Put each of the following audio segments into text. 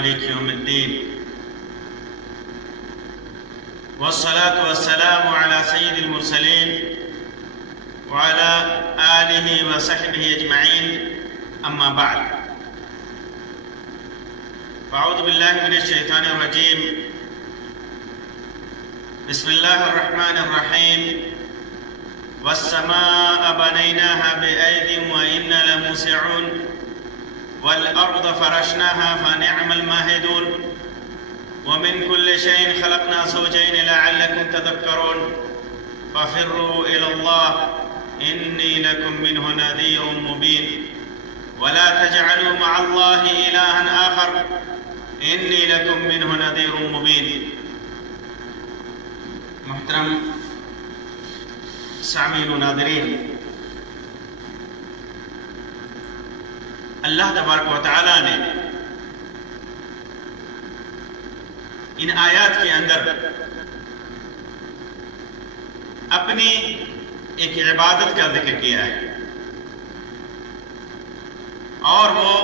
مالك يوم الدين والصلاة والسلام على سيد المرسلين وعلى آله وصحبه أجمعين أما بعد فأعوذ بالله من الشيطان الرجيم بسم الله الرحمن الرحيم والسماء بنيناها بأيد وإنا لموسعون والأرض فرشناها فنعم الماهدون ومن كل شيء خلقنا زوجين لعلكم تذكرون ففروا إلى الله إني لكم منه نذير مبين ولا تجعلوا مع الله إلها آخر إني لكم منه نذير مبين. محترم سامعین و ناظرین، اللہ تبارک و تعالیٰ نے ان آیات کے اندر اپنی ایک عبادت کا ذکر کیا ہے، اور وہ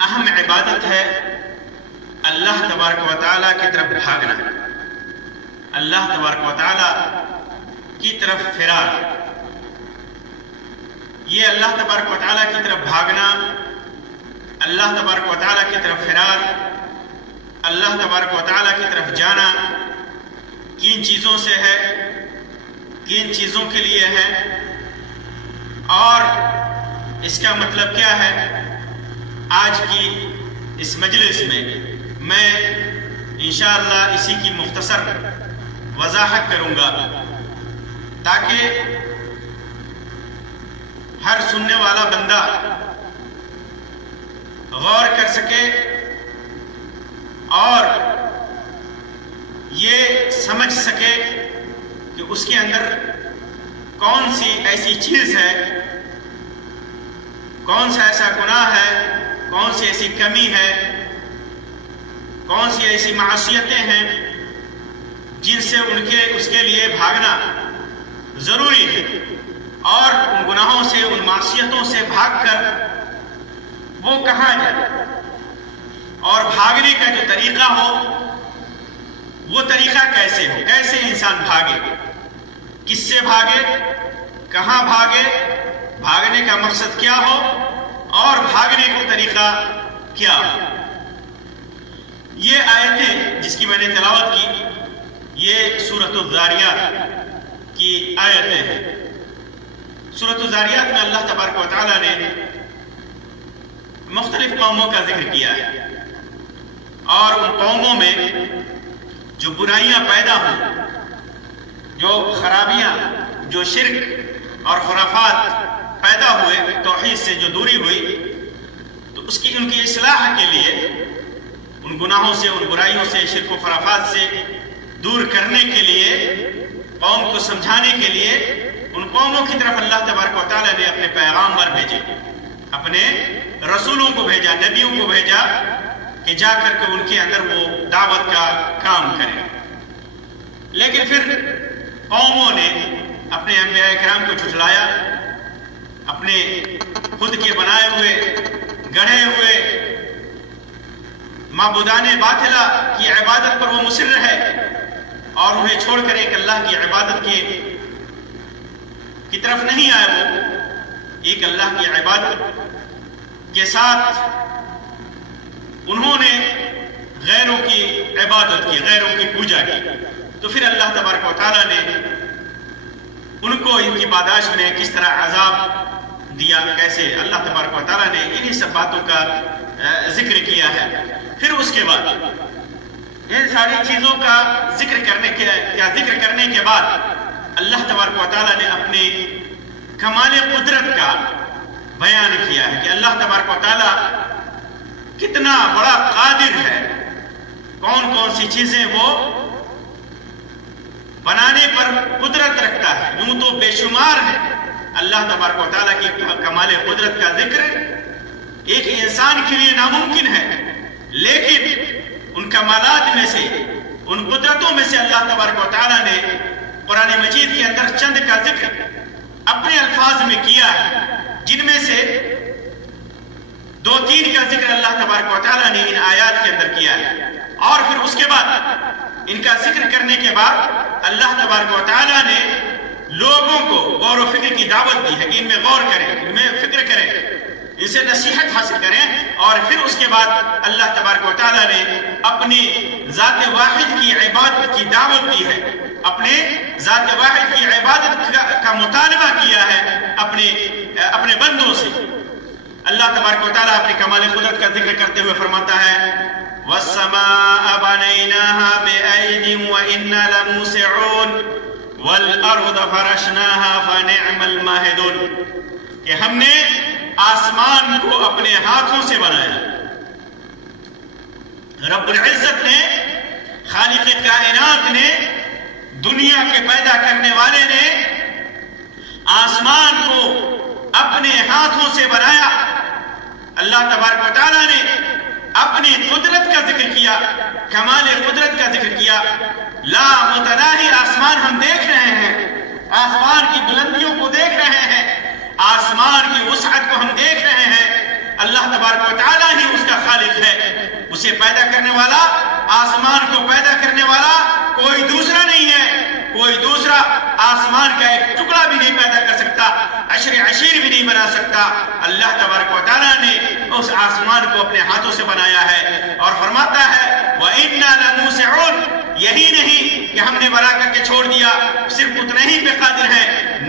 اہم عبادت ہے اللہ تبارک و تعالیٰ کی طرف بھاگنا، اللہ تبارک و تعالیٰ کی طرف فرار. یہ اللہ تبارک و تعالیٰ کی طرف بھاگنا، اللہ تبارک و تعالیٰ کی طرف فرار، اللہ تبارک و تعالیٰ کی طرف جانا کن چیزوں سے ہے، کن چیزوں کے لیے ہے، اور اس کا مطلب کیا ہے. آج کی اس مجلس میں انشاءاللہ اسی کی مختصر وضاحت کروں گا تاکہ ہر سننے والا بندہ غور کر سکے اور یہ سمجھ سکے کہ اس کے اندر کون سی ایسی چیز ہے، کون سا ایسا گناہ ہے، کون سی ایسی کمی ہے، کون سی ایسی معصیتیں ہیں جن سے اس کے لیے بھاگنا ضروری ہے، اور ان گناہوں سے، ان معصیتوں سے بھاگ کر وہ کہاں جائے، اور بھاگنے کا جو طریقہ ہو وہ طریقہ کیسے ہو، کیسے انسان بھاگے، کس سے بھاگے، کہاں بھاگے، بھاگنے کا مقصد کیا ہو، اور بھاگنے کا طریقہ کیا ہو. یہ آیتیں جس کی میں نے تلاوت کی یہ سورۃ الذاریات کی آیتیں ہیں. سورۃ الذاریات میں اللہ تبارک و تعالیٰ نے مختلف قوموں کا ذکر کیا ہے، اور ان قوموں میں جو برائیاں پیدا ہوئی، جو خرابیاں، جو شرک اور خرافات پیدا ہوئے، توحید سے جو دوری ہوئی، تو ان کی اصلاح کے لیے، ان گناہوں سے، ان برائیوں سے، شرک و خرافات سے دور کرنے کے لیے، قوم کو سمجھانے کے لیے ان قوموں کی طرف اللہ تبارک و تعالیٰ نے اپنے پیغامبر بھیجے، اپنے رسولوں کو بھیجا، نبیوں کو بھیجا کہ جا کر کے ان کے اندر وہ دعوت کا کام کریں. لیکن پھر قوموں نے اپنے انبیاء کرام کو جھٹلایا، اپنے خود کے بنائے ہوئے، گڑھے ہوئے معبودان باطلہ کی عبادت پر وہ مصر رہے، اور انہیں چھوڑ کر ایک اللہ کی عبادت کی طرف نہیں آئے. وہ ایک اللہ کی عبادت کے ساتھ انہوں نے غیروں کی عبادت کی، غیروں کی پوجا کی. تو پھر اللہ تبارک و تعالیٰ نے ان کو ان کی پاداش میں کس طرح عذاب دیا، کیسے اللہ تبارک و تعالیٰ نے انہی سب باتوں کا ذکر کیا ہے. پھر اس کے بعد ان ساری چیزوں کا ذکر کرنے کے بعد اللہ تبارک و تعالیٰ نے اپنے کمال قدرت کا بیان کیا ہے کہ اللہ تبارک و تعالیٰ کتنا بڑا قادر ہے، کون کون سی چیزیں وہ بنانے پر قدرت رکھتا ہے. یوں تو بے شمار ہے اللہ تبارک و تعالیٰ کی کمال قدرت کا ذکر ایک انسان کے لیے ناممکن ہے، لیکن ان کمالات میں سے، ان قدرتوں میں سے اللہ تبارک و تعالیٰ نے قرآن مجید کے اندر چند کا ذکر اپنے الفاظ میں کیا ہے، جن میں سے दो तीन का जिक्र अल्लाह तबारक व तआला ने इन आयात के अंदर किया है। और फिर उसके बाद इनका जिक्र करने के बाद अल्लाह तबारक व तआला ने लोगों को गौर व फिक्र की दावत दी है कि इनमें गौर करें, इनमें फिक्र करें, इनसे नसीहत हासिल करें। और फिर उसके बाद अल्लाह तबारक व तआला ने अपनी ज़ात वाहिद की इबादत की दावत दी है, अपने ज़ात वाहिद की इबादत का मुतालबा किया है अपने बंदों से। अल्लाह तबारक व तआला अपनी कमाल कुदरत का जिक्र करते हुए फरमाता है वस्समाअ बनैनाहा बिअयदिन व इन्ना लमूसिऊन वल अर्द फरशनाहा फनिअमल माहिदून, कि हमने आसमान को अपने हाथों से बनाया। रब्बुल इज्जत ने, खालिक कायनात ने, दुनिया के पैदा करने वाले ने आसमान को अपने हाथों से बनाया। अल्लाह तबारक व तआला ने अपनी कुदरत का जिक्र किया, कमाल कुदरत का जिक्र किया। ला मुतनाही आसमान हम देख रहे हैं, आसमान की बुलंदियों को देख रहे हैं, आसमान की वसअत को हम देख रहे हैं। अल्लाह तबारक व तआला ही उसका खालिक है, उसे पैदा करने वाला, आसमान को पैदा करने वाला कोई दूसरा नहीं है। कोई दूसरा आसमान का एक टुकड़ा भी नहीं पैदा कर सकता, अशर अशीर भी नहीं बना सकता। अल्लाह तबारक व तआला ने उस आसमान को अपने हाथों से बनाया है और फरमाता है व इन्ना लमूसिऊन, यही नहीं कि हमने बना करके छोड़ दिया, सिर्फ उतना ही पे कादिर है,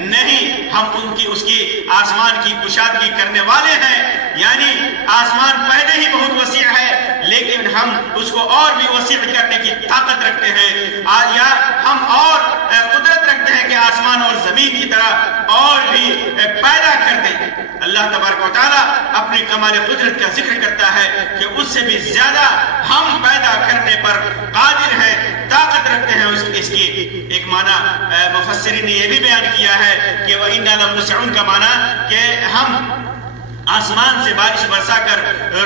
नहीं, हम उसकी आसमान की कुशादगी करने वाले हैं। यानी आसमान पहले ही बहुत वसी है, लेकिन हम उसको और भी वसी करने की ताकत रखते हैं, या हम और कुदरत रखते हैं कि आसमान और जमीन की तरह और भी पैदा कर दें। अल्लाह तबारक व तआला अपनी कमाल कुदरत का जिक्र करता है कि उससे भी ज्यादा हम पैदा करने पर कादिर हैं, ताकत रखते हैं। इसकी एक माना मुफस्सिरीन ने यह भी बयान किया है कि वह इन्ना लमूसिऊन का माना कि हम आसमान से बारिश बरसाकर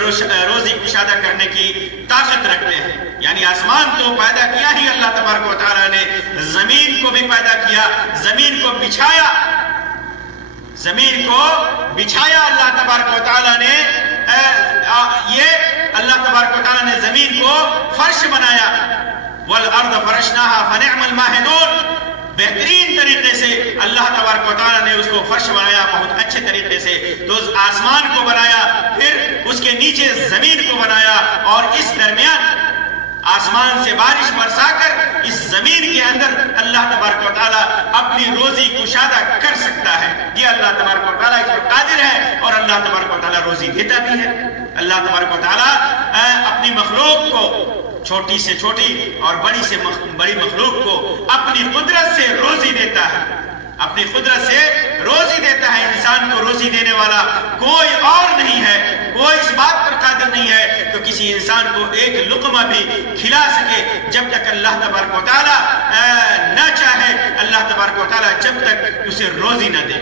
रोजी कुशादा करने की ताकत रखते हैं। यानी आसमान तो पैदा किया ही अल्लाह तबारक व तआला ने, जमीन को भी पैदा किया, जमीन को बिछाया, जमीन को बिछाया अल्लाह तबारक व तआला ने। ये अल्लाह तबारक व तआला ने जमीन को फर्श बनाया। वल अर्द फरशनाहा फनिअमल माहिदून, बेहतरीन तरीके से अल्लाह तबारक व तआला ने उसको फर्श बनाया, बहुत अच्छे तरीके से। तो उस आसमान को बनाया, फिर उसके नीचे जमीन को बनाया, और इस दरमियान आसमान से बारिश बरसाकर इस जमीन के अंदर अल्लाह तबारक व तआला अपनी रोजी कुशादा कर सकता है। ये अल्लाह तबारक व तआला इस पर कादिर है, और अल्लाह तबारक व तआला रोजी देता भी है। अल्लाह तबारक व तआला अपनी मखलूक को, छोटी से छोटी और बड़ी से बड़ी मखलूक को अपनी कुदरत से रोजी देता है, अपनी कुदरत से रोजी देता है। इंसान को रोजी देने वाला कोई और नहीं है, कोई इस बात पर कादिर नहीं है तो किसी इंसान को एक लुक़मा भी खिला सके, जब तक अल्लाह तबारक व तआला न चाहे, अल्लाह तबारक व तआला जब तक उसे रोजी न दे।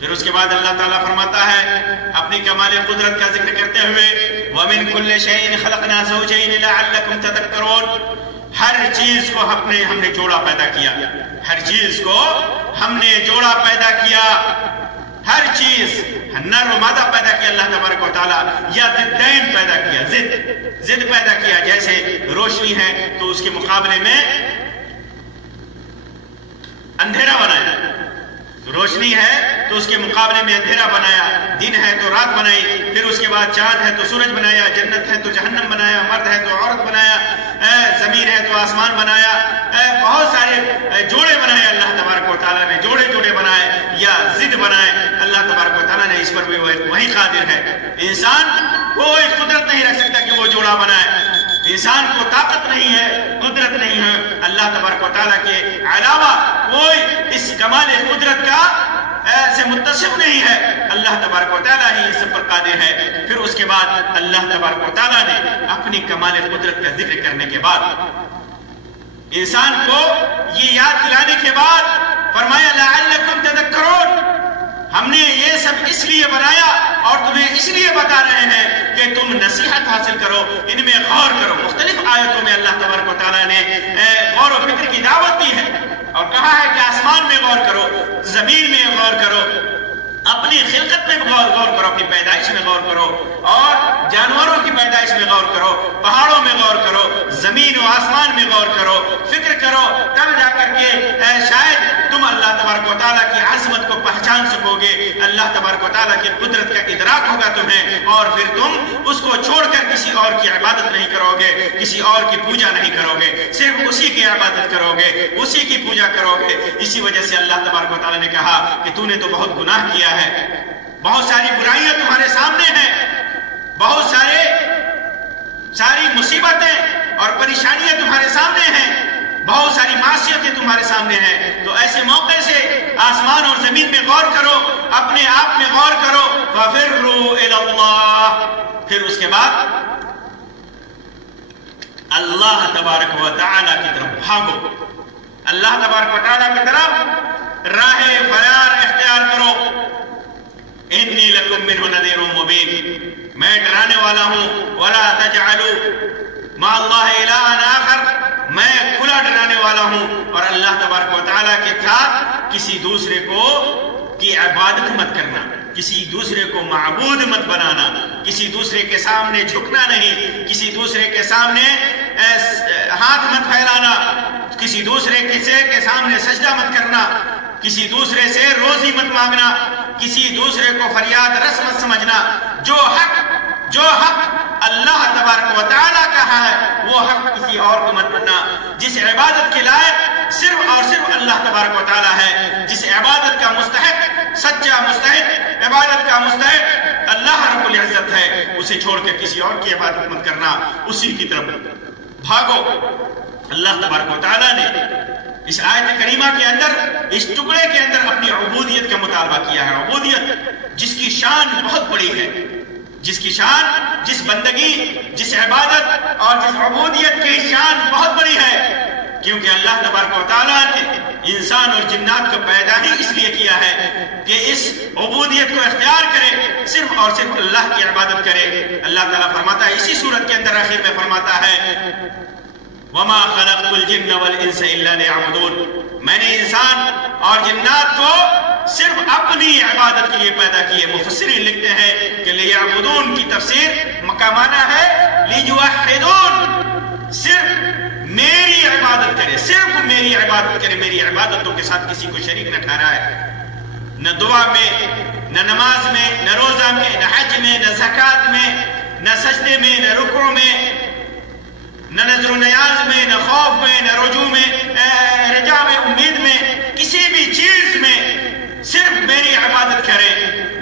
फिर उसके बाद अल्लाह ताला फरमाता है अपनी कमाल कुदरत का जिक्र करते हुए वमिन कुल्लि शैइन खलक़ना ज़ौजैन लअल्लकुम तज़क्करून, हर चीज को हमने जोड़ा पैदा किया, हर चीज को हमने जोड़ा पैदा किया, हर चीज नर व मादा पैदा किया अल्लाह तबारक व तआला, या ज़िद्दैन पैदा किया, जिद पैदा किया। जैसे रोशनी है तो उसके मुकाबले में अंधेरा बनाया, रोशनी है तो उसके मुकाबले में अंधेरा बनाया, दिन है तो रात बनाई, फिर उसके बाद चांद है तो सूरज बनाया, जन्नत है तो जहन्नम बनाया, मर्द है तो औरत बनाया, जमीन है तो आसमान बनाया, बहुत सारे जोड़े बनाए अल्लाह तबारक व तआला ने, जोड़े जोड़े बनाए या जिद बनाए। अल्लाह तबारक व तआला ने इस पर भी वही कादिर है। इंसान कोई कुदरत नहीं रख सकता कि वो जोड़ा बनाए, इंसान को ताकत नहीं है, कुदरत नहीं है। अल्लाह तबारक व तआला के अलावा कोई इस कमाल कुदरत का से मुत्तसिफ नहीं है, अल्लाह तबारक व तआला ही इस पर कादिर है। फिर उसके बाद अल्लाह तबारक व तआला ने अपनी कमाल कुदरत का जिक्र करने के बाद इंसान को ये याद दिलाने के बाद फरमाया लअल्लकुम तज़क्करून, हमने ये सब इसलिए बनाया और तुम्हें इसलिए बता रहे हैं कि तुम नसीहत हासिल करो, इनमें गौर करो। मुख्तलिफ आयतों में अल्लाह तबारक व तआला ने गौर व फिक्र की दावत दी है और कहा है कि आसमान में गौर करो, जमीन में गौर करो, अपनी खिलकत में गौर करो, अपनी पैदाइश में गौर करो, और जानवरों की पैदाइश में गौर करो, पहाड़ों में गौर करो, जमीन और आसमान में गौर करो, फिक्र करो, तब जाकर के शायद तुम अल्लाह तबारक व तआला की अज़मत को पहचान सकोगे, अल्लाह तबारक व तआला की कुदरत का इदराक होगा तुम्हें, और फिर तुम उसको छोड़कर किसी और की इबादत नहीं करोगे, किसी और की पूजा नहीं करोगे, सिर्फ उसी की इबादत करोगे, उसी की पूजा करोगे। इसी वजह से अल्लाह तबारक व तआला ने कहा कि तूने तो बहुत गुनाह किया है, बहुत सारी बुराइयां तुम्हारे सामने हैं, बहुत सारी मुसीबतें और परेशानियां तुम्हारे सामने हैं, बहुत सारी मासियतें तुम्हारे सामने हैं। तो ऐसे मौके से आसमान और जमीन में गौर करो, अपने आप में गौर करो, फफिर्रू इलल्लाह, फिर उसके बाद अल्लाह तबारक व तआला की तरफ भागो, अल्लाह तबारक व तआला की तरफ राहे फरार इख्तियार करो। इन्नी लकुम मिन्हु नज़ीरुम मुबीन, मैं डराने वाला हूं। वला तजअलू मअल्लाहि इलाहन आखर, मैं खुला डराने वाला हूं, और अल्लाह तबारक व तआला के साथ किसी दूसरे को की इबादत मत करना, किसी दूसरे को माबूद मत बनाना, किसी दूसरे के सामने झुकना नहीं, किसी दूसरे के सामने हाथ मत फैलाना, किसी दूसरे के सामने सजदा मत करना, किसी दूसरे से रोजी मत मांगना, किसी दूसरे को फरियाद रस मत समझना। जो हक अल्लाह तबारक व तआला का है वो हक किसी और को मत देना। जिस इबादत के लायक सिर्फ और सिर्फ अल्लाह तबारक व तआला है, जिस इबादत का मुस्तहिक, सच्चा मुस्तहिक, इबादत का मुस्तहिक अल्लाह रब्बुल इज्जत है, उसे छोड़कर किसी और की इबादत मत करना, उसी की तरफ भागो। अल्लाह तबारक व तआला ने इस आयत करीमा के अंदर, इस टुकड़े के अंदर अपनी उबूदियत का मुतालबा किया है। उबूदियत जिसकी शान बहुत बड़ी है, जिसकी शान, जिस बंदगी, जिस इबादत और जिस उबूदियत की शान बहुत बड़ी है, क्योंकि अल्लाह तबारक व तआला ने इंसान और जिन्नात को पैदा ही इसलिए किया है कि इस उबूदियत को इख्तियार करे, सिर्फ और सिर्फ अल्लाह की इबादत करे। अल्लाह ताला फरमाता है इसी सूरत के अंदर आखिर में फरमाता है, वमा खलक़तुल जिन्न वल इंस इल्ला लियअबुदून, मैंने इंसान और जिन्नात को सिर्फ अपनी इबादत के लिए पैदा किए। मुफस्सिरीन लिखते हैं कि लियअबुदून की तफसीर का माना है लियुवहिदून, सिर्फ मेरी इबादत करे, सिर्फ मेरी इबादत करे, मेरी इबादतों के साथ किसी को शरीक न ठहराए, न दुआ में, न नमाज में, न रोजा में, न हज में, न ज़कात में, न सजदे में, न रुकू में, न नजर न्याज में, न खौफ में, न रुजू में, रजा में, उम्मीद में, किसी भी चीज में सिर्फ मेरी इबादत करें,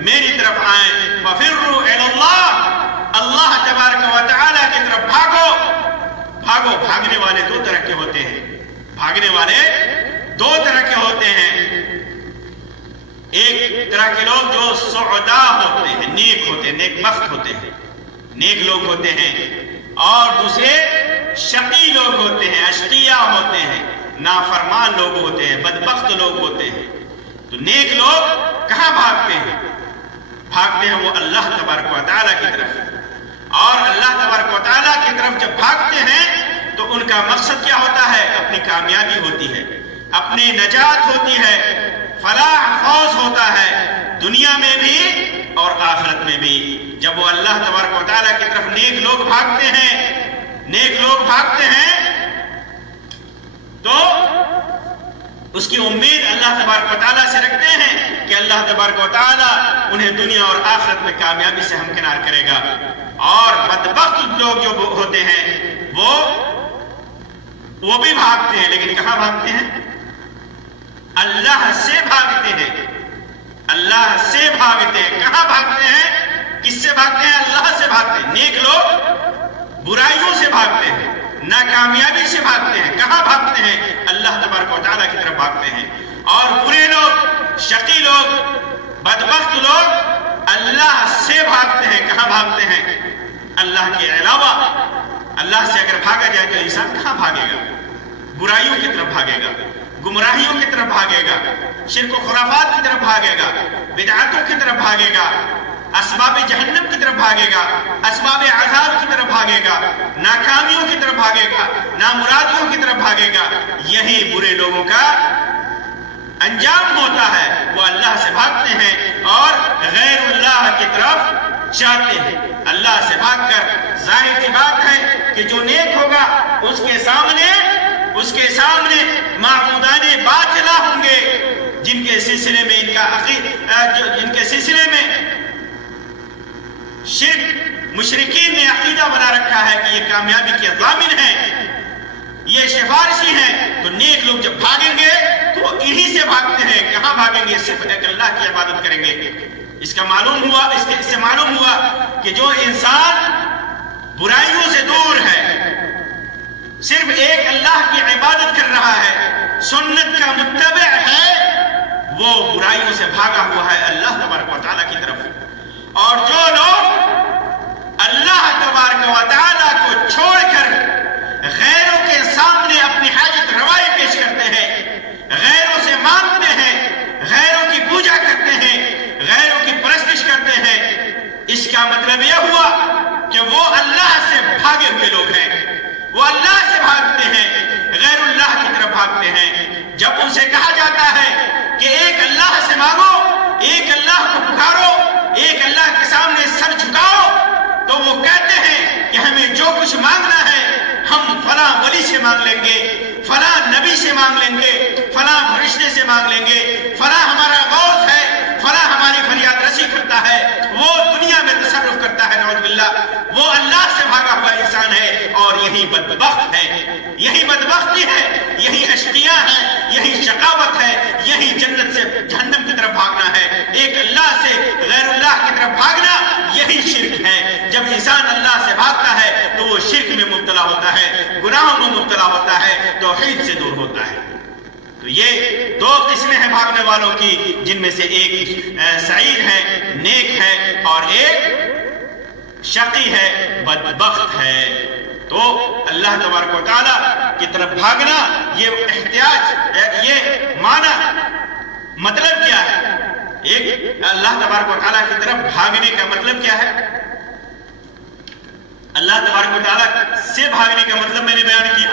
मेरी तरफ आए। फफिर्रू इलल्लाह, अल्लाह तबारक व तआला की तरफ भागो। भागने वाले दो तरह के होते हैं, भागने वाले दो तरह के होते हैं। एक तरह के लोग जो सुअदा होते हैं, नेक होते हैं, नेकबख्त होते हैं, नेक लोग होते हैं, और दूसरे शकी लोग होते हैं, अशकिया होते हैं, नाफरमान लोग होते हैं, बदबख्त लोग होते हैं। तो नेक लोग कहां भागते हैं? भागते हैं वो अल्लाह तबारक व तआला की तरफ। और अल्लाह तबारक व तआला की तरफ जब भागते हैं तो उनका मकसद क्या होता है? अपनी कामयाबी होती है, अपनी नजात होती है, फलाह फौज होता है, दुनिया में भी और आखिरत में भी। जब वो अल्लाह तबारक व तआला की तरफ नेक लोग भागते हैं, नेक लोग भागते हैं, तो उसकी उम्मीद अल्लाह तबारक व तआला से रखते हैं कि अल्लाह तबारक व तआला उन्हें दुनिया और आखिरत में कामयाबी से हमकिनार करेगा। और बदबख्त लोग जो होते हैं वो भी भागते हैं, लेकिन कहां भागते हैं? अल्लाह से भागते हैं, अल्लाह से भागते हैं। कहां भागते हैं? किससे भागते हैं? अल्लाह से भागते हैं। नेक लोग बुराइयों से भागते हैं, नाकामयाबी से भागते हैं। कहां भागते हैं? अल्लाह तबारक व तआला की तरफ भागते हैं। और बुरे लोग, शकी लोग, बदबख्त लोग अल्लाह से भागते हैं। कहां भागते हैं? अल्लाह के अलावा। अल्लाह से अगर भागा जाए तो इंसान कहां भागेगा? बुराइयों की तरफ भागेगा, गुमराहियों की तरफ भागेगा, शिर्क और खुराफात की तरफ भागेगा, बिदअतों की तरफ भागेगा, असबाब जहन्नम की तरफ भागेगा, असबाब अज़ाब की तरफ भागेगा, नाकामियों की तरफ भागेगा, नामुरादियों की तरफ भागेगा। यही बुरे लोगों का अंजाम होता है। वो अल्लाह से भागते हैं और چاہتے ہیں اللہ سے بھاگ کر. ظاہر سی بات ہے کہ جو نیک ہوگا اس کے سامنے معبودان باطلہ ہوں گے جن کے سلسلے میں شرک مشرکین نے عقیدہ بنا رکھا ہے کہ یہ کامیابی کے ضامن ہیں، یہ سفارشی ہیں. تو نیک لوگ جب بھاگیں گے تو وہ انہی سے بھاگتے ہیں. کہاں بھاگیں گے؟ صرف ایک اللہ کی عبادت کریں گے. اس سے معلوم ہوا کہ جو انسان برائیوں سے دور ہے، صرف ایک اللہ کی عبادت کر رہا ہے، سنت کا متبع ہے، وہ برائیوں سے بھاگا ہوا ہے اللہ تبارک و تعالیٰ کی طرف. اور جو لوگ اللہ تبارک و تعالیٰ کو چھوڑ کر غیروں کے سامنے اپنی حاجت روائی پیش کرتے ہیں، غیروں سے مانگتے ہیں، غیروں کی پوجا کرتے ہیں، غیروں کی پرستش کرتے ہیں، اس کا مطلب یہ ہوا کہ وہ اللہ سے بھاگے ہوئے لوگ ہیں. وہ اللہ سے بھاگتے ہیں، غیر اللہ کی طرف بھاگتے ہیں. جب ان سے کہا جاتا ہے کہ ایک اللہ سے مانگو، ایک اللہ کو پکارو، ایک اللہ کے سامنے سر جھکاؤ، تو وہ کہتے ہیں کہ ہمیں جو کچھ مانگنا ہے ہم فلاں ولی سے مانگ لیں گے، فلاں نبی سے مانگ لیں گے، فلاں فرشتے سے مانگ لیں گے، فلاں ہمارا غوث ہے، فلاں ہماری فریاد رسی کرتا ہے، وہ دنیا میں تصرف کرتا ہے. نعوذ باللہ، وہ اللہ سے بھاگا ہوا انسان ہے. اور یہی بدبخت ہے، یہی بدبختی ہے، یہی اشقیاء ہے، یہی شقاوت ہے، یہی جنت سے جہنم کی طرف بھاگنا ہے. ایک اللہ سے غیر اللہ کی طرف بھاگنا یہی شرک ہے. جب انسان اللہ سے بھاگتا ہے تو وہ شرک میں مبتلا ہوتا ہے، گناہوں میں مبتلا ہوتا ہے، توحید سے دور ہوتا ہے. تو یہ دو قسمیں ہیں بھاگنے والوں کی، جن میں سے ایک سعید ہے، نیک ہے، اور ایک شقی ہے، بدبخت ہے. تو اللہ تبارک و تعالیٰ کی طرف بھاگنا، یہ احتیاج، یہ معنی مطلب کیا ہے؟ ایک اللہ تبارک و تعالیٰ کی طرف بھاگنے کا مطلب کیا ہے؟ اللہ تبارک و تعالیٰ سے بھاگنے کا مطلب میں نے بیان کیا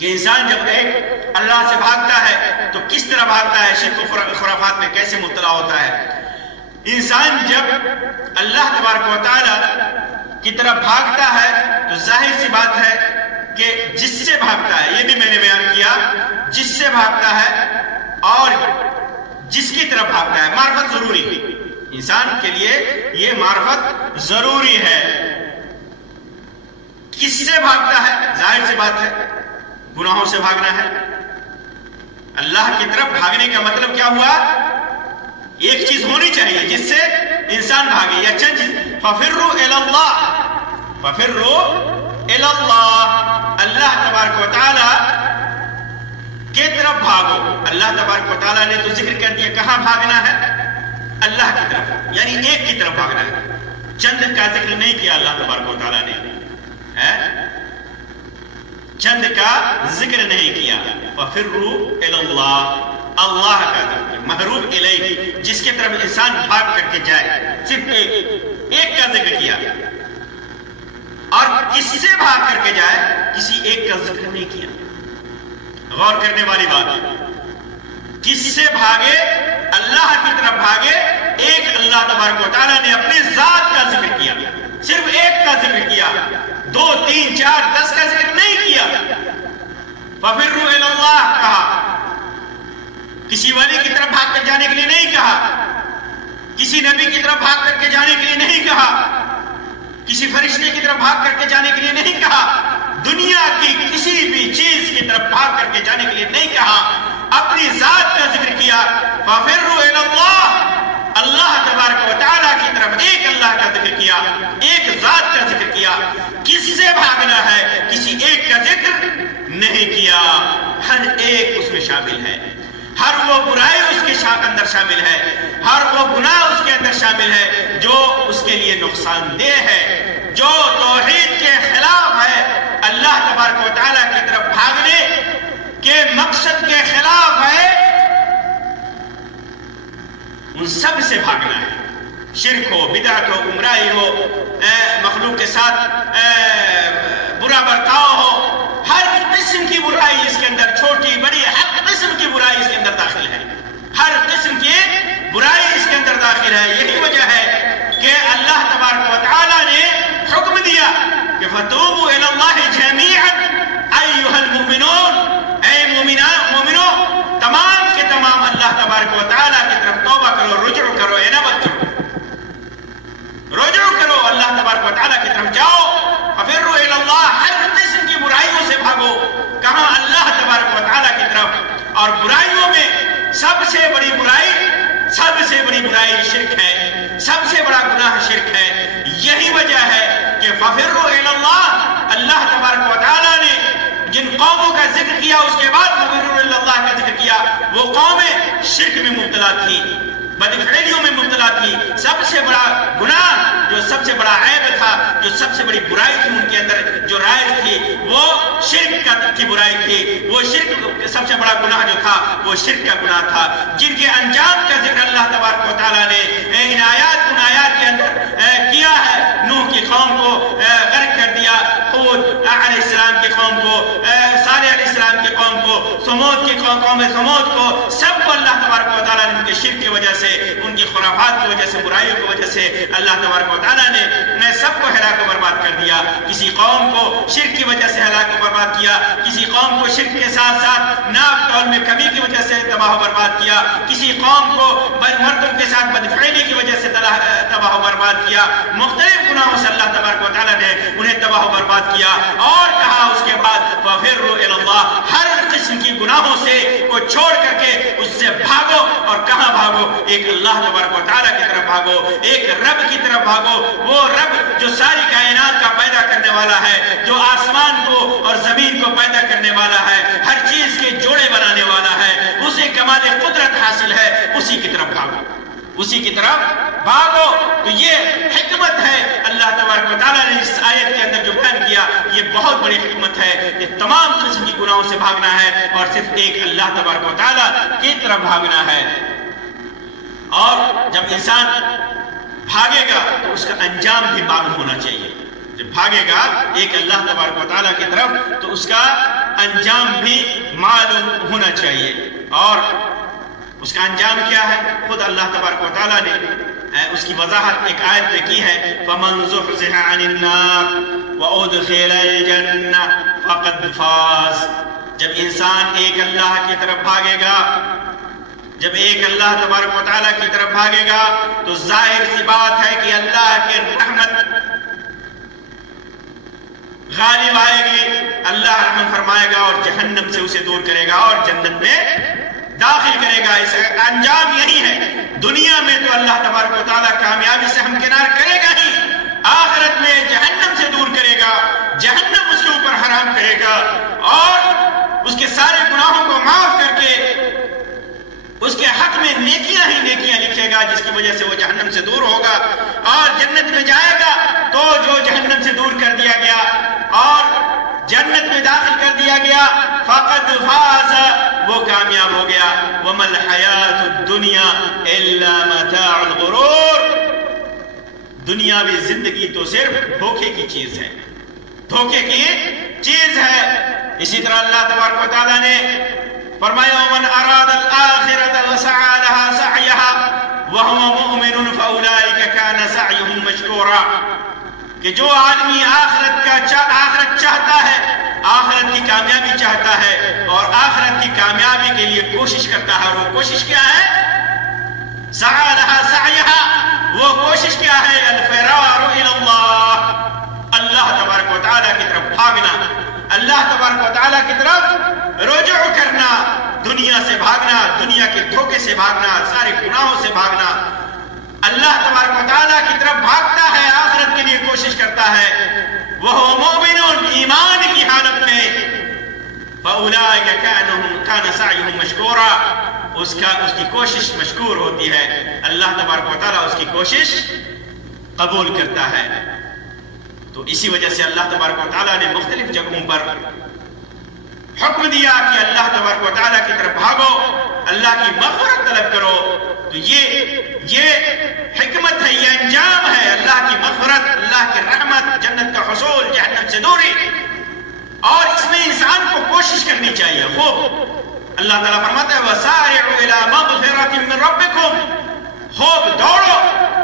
کہ انسان جب ایک اللہ سے بھاگتا ہے تو کس طرح بھاگتا ہے، شرک و خرافات میں کیسے مبتلا ہوتا ہے. انسان جب اللہ تبارک و تعالیٰ کی طرف بھاگتا ہے تو ظاہر سی بات ہے کہ جس سے بھاگتا ہے، یہ بھی میں نے بیان کیا، جس سے بھاگتا ہے اور جس کی طرف بھاگتا ہے. معرفت ضروری ہے انسان کے لیے، یہ معرفت ضروری ہے. کس سے بھاگتا ہے؟ ظاہر سی بات ہے گناہوں سے بھاگنا ہے. اللہ کی طرف بھاگنے کا مطلب کیا ہوا؟ ایک چیز ہونی چاہیے جس سے انسان بھاگے، یا چند چیز. فَفِرُّوا إِلَى اللَّهِ، فَفِرُّوا إِلَى اللَّهِ، اللہ تبارک و تعالیٰ کی طرف بھاگو. اللہ تبارک و تعالیٰ نے تو ذکر کر دیا کہاں بھاگنا ہے، اللہ کی طرف، یعنی ایک کی طرف بھاگنا ہے. چند کا ذکر نہیں کیا اللہ تبارک و تعالیٰ نے، چند کا ذکر نہیں کیا. فَفِرُّوا إِلَى اللَّهِ، اللہ کا ذکر، محروب الیہ، جس کی طرف انسان بھاگ کر کے جائے، صرف ایک کا ذکر کیا. اور کس سے بھاگ کر کے جائے، کسی ایک کا ذکر نہیں کیا. غور کرنے والی بات ہے، کس سے بھاگے؟ اللہ کی طرف بھاگے. ایک اللہ تبارک و تعالیٰ نے اپنی ذات کا ذکر کیا، صرف ایک کا ذکر کیا، 2 3 4 10 کا ذکر نہیں کیا. فَفِرُّوا إِلَى اللَّهِ کہا، کسی ولی کی طرف بھاگ کر جانے کے لیے نہیں کہا، کسی نبی کی طرف بھاگ کر کے جانے کے لیے نہیں کہا، کسی فرشتے کی طرف بھاگ کر کے جانے کے لیے نہیں کہا، دنیا کی کسی بھی چیز کی طرف بھاگ کر کے جانے کے لیے نہیں کہا. اپنی ذات کا ذکر کیا. فَفِرُّوا إِلَى اللَّهِ، اللہ تبارک و تعالیٰ کی طرف ایک اللہ کا ذکر کیا، ایک ذات کا ذکر کیا. کس سے بھاگنا ہے؟ کسی ایک کا ذکر نہیں کیا. ہر ایک اس میں شامل ہے، ہر وہ برائی اس کے اندر شامل ہے، ہر وہ گناہ اس کے اندر شامل ہے جو اس کے لیے نقصان دہ ہے، جو توحید کے خلاف ہے. اللہ تبارک و تعالیٰ کی طرف بھاگنے کے مقصد کے خلاف ہے، ان سب سے بھاگنا ہے. شرک ہو، بدعت ہو، گمراہی ہو، مخلوق کے ساتھ برا برتاؤ ہو، ہر قسم کی برائی اس کے اندر، چھوٹی بڑی ہر قسم کی برائی اس کے اندر داخل ہے، ہر قسم کی برائی اس کے اندر داخل ہے. یہی وجہ ہے کہ اللہ तबारक व तआला ने हुक्म दिया कि फतूबू इलल्लाहि जमीअन अय्युहल मुमिनून, ऐ मोमिनो तमाम के तमाम अल्लाह तबारक व तआला की तरफ तौबा करो, रुजू करो, इनाबत करो, रुजू करो, अल्लाह तबारक व तआला की तरफ जाओ। फफिर्रू इलल्लाह, हर किस्म की बुराइयों से भागो, कहां अल्लाह तबारक व तआला की तरफ। और बुराइयों में सबसे बड़ी बुराई शिर्क है, सबसे बड़ा गुनाह शिर्क है। यही वजह है कि फफिर्रू इलल्लाह, अल्लाह तबारक व तआला ने जिन कौमों का जिक्र किया उसके बाद फफिर्रू इलल्लाह का जिक्र किया, वो कौमें शिर्क में मुब्तला थी, बदफिलियों में मुब्तला थी। सबसे बड़ा गुनाह, जो सबसे बड़ा ऐब था, जो सबसे बड़ी बुराई थी उनके अंदर जो राय थी, वो शिर्क की बुराई थी। वो शिर्क सबसे बड़ा गुनाह जो था वो शिर्क का गुनाह था, जिनके अंजाम का जिक्र अल्लाह तबारक व तआला ने इन आयात के अंदर किया है। नूह की कौम को गर्क कर दिया, हूद अलैहिस्सलाम की कौम को, सालेह अलैहिस्सलाम की कौम को, समूद की कौम समूद को, सबको अल्लाह तबारक व तआला ने उनके शिर्क की वजह से, उनकी खुराफात की वजह से, बुराइयों की वजह से अल्लाह तबारक व तआला ने सबको हलाक बर्बाद कर दिया। किसी कौम को शिर्क की वजह से हलाक बर्बाद किया, किसी कौम को शिर्क के साथ साथ नाप तौल में कमी की वजह से तबाह बर्बाद किया, किसी कौम को मर्दों के साथ बदफैली की वजह से तबाह बर्बाद किया। मुख्तलिफ गुनाहों से अल्लाह तबारक व तआला ने उन्हें तबाह बर्बाद किया। और कहा उसके बाद फफिर्रू इलल्लाह, हर किस्म की गुनाहों से को छोड़ करके उससे भागो। और कहां भागो? एक अल्लाह तबारक व तआला की तरफ भागो, एक रब की तरफ भागो। वो रब जो सारी कायनात का पैदा करने वाला है, जो आसमान को और जमीन को पैदा करने वाला है, हर चीज के जोड़े बनाने वाला है, उसे कमाल कुदरत हासिल है, उसी की तरफ भागो, उसी की तरफ भागो। तो ये हिकमत है अल्लाह तबारक व तआला ने इस आयत के अंदर जो बयान किया, ये बहुत बड़ी हिकमत है। ये तमाम किस्म की गुनाहों से भागना है और सिर्फ एक अल्लाह तबारक व तआला की तरफ भागना है। और जब इंसान भागेगा तो उसका अंजाम भी मालूम होना चाहिए। जब भागेगा एक अल्लाह तबारक व तआला की तरफ तो उसका अंजाम भी मालूम होना चाहिए। और उसका अंजाम क्या है? खुद अल्लाह तबारक व तआला ने उसकी वजाहत एक आयत में की है, फमन ज़ुहज़िहा अनिन नार व उदखिलल जन्नह फ़क़द फ़ाज़। जब इंसान एक अल्लाह की तरफ भागेगा, जब एक अल्लाह तबारक व तआला की तरफ भागेगा तो जाहिर सी बात है कि अल्लाह की रहमत गालिब आएगी, अल्लाह रहम फरमाएगा और जहन्नम से उसे दूर करेगा और जन्नत में दाखिल करेगा। इसका अंजाम यही है। दुनिया में तो अल्लाह तबारक व तआला कामयाबी से हमकिनार करेगा ही, आखिरत में जहन्नम से दूर करेगा, जहन्नम उसके ऊपर हराम करेगा और उसके सारे गुनाहों को माफ करके उसके हक में नेकियां ही नेकियां लिखेगा, जिसकी वजह से वो जहन्नम से दूर होगा और जन्नत में जाएगा। तो जो जहन्नम से दूर कर दिया गया और जन्नत में दाखिल कर दिया गया, फ़क़द फ़ाज़, वो कामयाब हो गया। वमल हयातुद दुनिया इल्ला मताउल गुरूर। दुनियावी जिंदगी तो सिर्फ धोखे की चीज है, धोखे की चीज है। इसी तरह अल्लाह तबारक व तआला ने फरमाया, मन अरादल आखिरत व सअ लहा सअयहा व हुवा मुमिनुन फउलाइका कान सअयुहुम मशकूरा। कि जो आदमी आखिरत चाहता है, आखिरत की कामयाबी चाहता है और आखिरत की कामयाबी के लिए कोशिश करता है, वो कोशिश क्या है? सअ लहा सअयहा, वो कोशिश क्या है? अल-फ़िरारु इलल्लाह, अल्लाह तबारक व तआला की तरफ भागना, अल्लाह तबारक व तआला की तरफ रुजू करना, दुनिया से भागना, दुनिया के धोखे से भागना, सारे गुनाहों से भागना। अल्लाह तबारक व तआला की तरफ भागता है, आखिरत के लिए कोशिश करता है, वह मुमिनुन, ईमान की हालत में, फउलाइका कान सअयुहुम मशकूरा, उसकी कोशिश मशकूर होती है, अल्लाह तबारक व तआला उसकी कोशिश कबूल करता है। तो इसी वजह से अल्लाह तबारक व तआला ने मुख्तलिफ जगहों पर हुक्म दिया कि अल्लाह तबारक व तआला की तरफ भागो, अल्लाह की मग़फ़िरत तलब करो। तो ये हिकमत है, ये अंजाम है, अल्लाह की मग़फ़िरत, अल्लाह की रहमत, जन्नत का हुसूल, जहन्नम से दूरी। और इसमें इंसान को कोशिश करनी चाहिए खूब। अल्लाह ताला फरमाता है, वसारिउ इला मग़फ़िरतिन मिन रब्बिकुम, खूब दौड़ो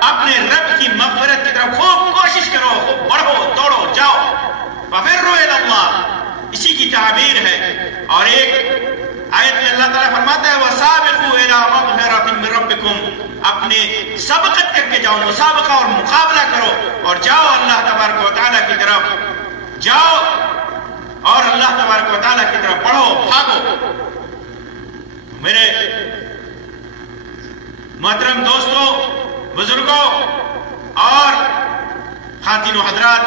اپنے رب کی مغفرت کی طرف خوب کوشش کرو، خوب بڑھو، دوڑو، جاؤ. فَفِرُّوا إِلَى اللَّهِ، اسی کی تعبیر ہے. اور ایک آیت میں اللہ تعالیٰ فرماتا ہے وَسَابِقُوا إِلَى مَغْفِرَةٍ مِّن رَّبِّكُمْ، اپنے سبقت کر کے جاؤ، مسابقہ اور مقابلہ کرو اور جاؤ اللہ تبارک و تعالیٰ کی طرف، جاؤ اور اللہ تبارک و تعالیٰ کی طرف بڑھو، بھاگو. میرے محترم دوستوں، بزرگوں اور خواتین و حضرات،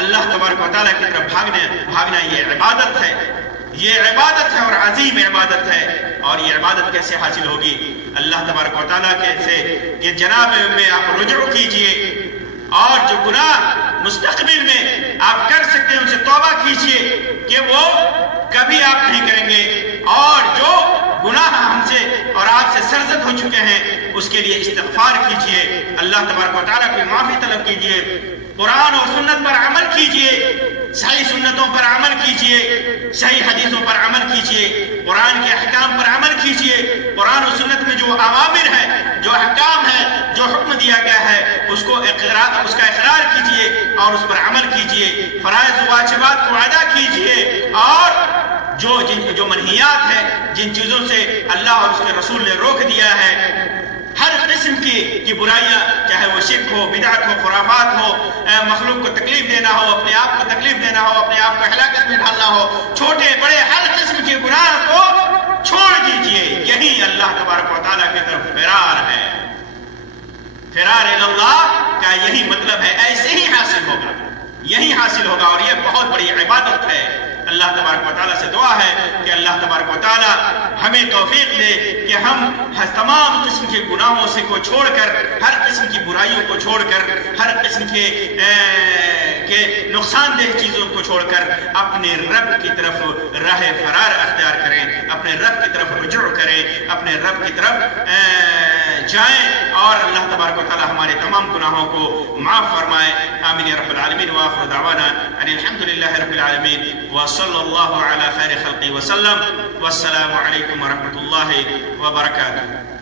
اللہ تبارک و تعالیٰ کی طرف بھاگنا یہ عبادت ہے، یہ عبادت ہے اور عظیم عبادت ہے. اور یہ عبادت کیسے حاصل ہوگی؟ اللہ تبارک و تعالیٰ سے کہ جناب میں آپ رجوع کیجئے، اور جو گناہ مستقبل میں آپ کر سکتے ہیں ان سے توبہ کیجئے کہ وہ کبھی آپ نہیں کریں گے، اور جو گناہ ہم سے اور آپ سے سرزد ہو چکے ہیں اس کے لیے استغفار کیجئے، اللہ تبارک و تعالیٰ کی معافی طلب کیجئے، قرآن اور سنت پر عمل کیجئے، صحیح سنتوں پر عمل کیجئے، صحیح حدیثوں پر عمل کیجئے، قرآن کے احکام پر عمل کیجئے. قرآن و سنت میں جو اوامر ہے، جو احکام ہے، جو حکم دیا گیا ہے اس کا اقرار کیجئے اور اس پر عمل کیجئے. فرائض و واجبات کو ادا کیجئے، اور جو منہیات ہیں، جن چیزوں سے اللہ اور اس کے رسول نے روک دیا ہے، ہر قسم کی برائیاں، چاہے وہ شرک ہو، بدعت ہو، خرافات ہو، مخلوق کو تکلیف دینا ہو، اپنے آپ کو تکلیف دینا ہو، اپنے آپ کو ہلاکت میں ڈالنا ہو، چھوٹے بڑے ہر قسم کے گناہ کو چھوڑ دیجئے. یہی اللہ تبارک و تعالیٰ کی طرف فرار ہے. فرار الی اللہ کا یہی مطلب ہے. ایسے ہی حاصل ہوگا، یہی حاصل ہوگا، اور یہ بہت بڑی عبادت ہے. اللہ تبارک و تعالیٰ سے دعا ہے کہ اللہ تبارک و تعالیٰ ہمیں توفیق دے کہ ہم تمام قسم کے گناہوں سے کو چھوڑ کر، ہر قسم کی برائیوں کو چھوڑ کر، ہر قسم کے نقصان دہ چیزوں کو چھوڑ کر اپنے رب کی طرف راہ فرار اختیار کریں، اپنے رب کی طرف رجوع کریں، اپنے رب کی طرف جائیں، اور اللہ تبارک و تعالیٰ ہمارے تمام گناہوں کو معاف فرمائے. آمین یا رب العالمین. وآخر دعوانا ان الحمدللہ رب العالمین وصلی اللہ علی خیر خلقہ وسلم. والسلام علیکم ورحمۃ اللہ وبرکاتہ.